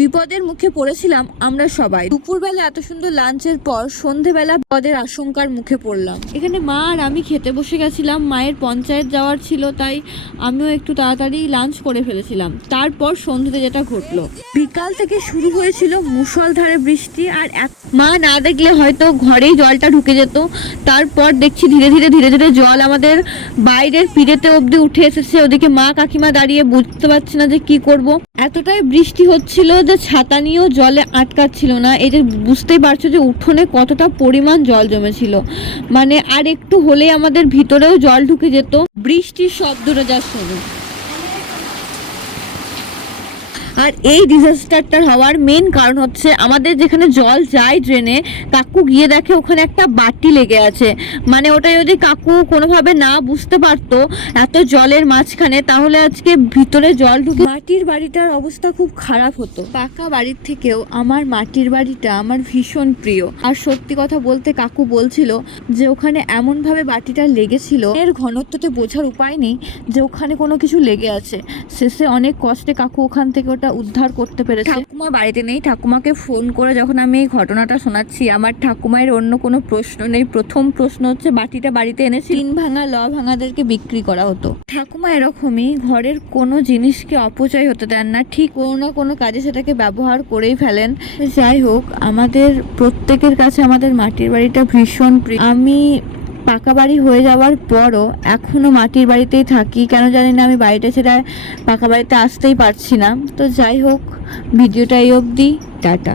বিপদের মুখে পড়েছিলাম আমরা সবাই। দুপুরবেলা এত সুন্দর লাঞ্চের পর সন্ধেবেলা বিপদের আশঙ্কার মুখে পড়লাম। এখানে মা আর আমি খেতে বসে গেছিলাম, মায়ের পঞ্চায়েত যাওয়ার ছিল, তাই আমিও একটু তাড়াতাড়ি লাঞ্চ করে ফেলেছিলাম। তারপর সন্ধ্যেতে যেটা ঘটলো, বিকাল থেকে শুরু হয়েছিল মুষলধারে বৃষ্টি, আর মা না দেখলে হয়তো ঘরেই জলটা ঢুকে যেত। তারপর দেখছি ধীরে ধীরে জল আমাদের বাইরের পিড়েতে অবধি উঠে এসেছে। ওদিকে মা কাকিমা দাঁড়িয়ে বুঝতে পারছে না যে কি করব। এতটাই বৃষ্টি হচ্ছিল যে ছাতা নিয়েও জলে আটকাচ্ছিল না। এই যে বুঝতেই পারছো যে উঠোনে কতটা পরিমাণ জল জমেছিল, মানে আর একটু হলেই আমাদের ভিতরেও জল ঢুকে যেত। বৃষ্টির শব্দটা যা শোনো। আর এই ডিজাস্টারটার হওয়ার মেন কারণ হচ্ছে আমাদের যেখানে জল যায় ড্রেনে, কাকু গিয়ে দেখে ওখানে একটা বাটি লেগে আছে। মানে ওটা যদি কাকু কোনোভাবে না বুঝতে পারতো এত জলের মাঝখানে, তাহলে আজকে ভিতরে জল ঢুকে মাটির বাড়িটার অবস্থা খুব খারাপ হতো। পাকা বাড়ির থেকেও আমার মাটির বাড়িটা আমার ভীষণ প্রিয়। আর সত্যি কথা বলতে কাকু বলছিল যে ওখানে এমনভাবে বাটিটা লেগেছিল, এর ঘনত্বতে বোঝার উপায় নেই যে ওখানে কোনো কিছু লেগে আছে। শেষে অনেক কষ্টে কাকু ওখান থেকে ওটা উদ্ধার করতে পেরেছে। ঠাকুমা বাড়িতে নেই। ঠাকুমাকে ফোন করে যখন আমি এই ঘটনাটা শোনাচ্ছি, আমার ঠাকুমায়ের অন্য কোনো প্রশ্ন নেই। প্রথম প্রশ্ন হচ্ছে বাটিটা বাড়িতে এনেছি, টিন ভাঙা ল ভাঙাদেরকে বিক্রি করা হতো। ঠাকুমা এরকমই, ঘরের কোনো জিনিসকে অপচয় হতে দেন না, ঠিক কোনো না কোনো কাজে সেটাকে ব্যবহার করেই ফেলেন। যাই হোক, আমাদের প্রত্যেকের কাছে আমাদের মাটির বাড়িটা ভীষণ প্রিয়। আমি পাকা বাড়ি হয়ে যাওয়ার পরও এখনও মাটির বাড়িতেই থাকি, কেন জানি না আমি বাড়িটা ছেড়ে পাকা বাড়িতে আসতেই পারছি না। তো যাই হোক, ভিডিওটা এই অবধি, টাটা।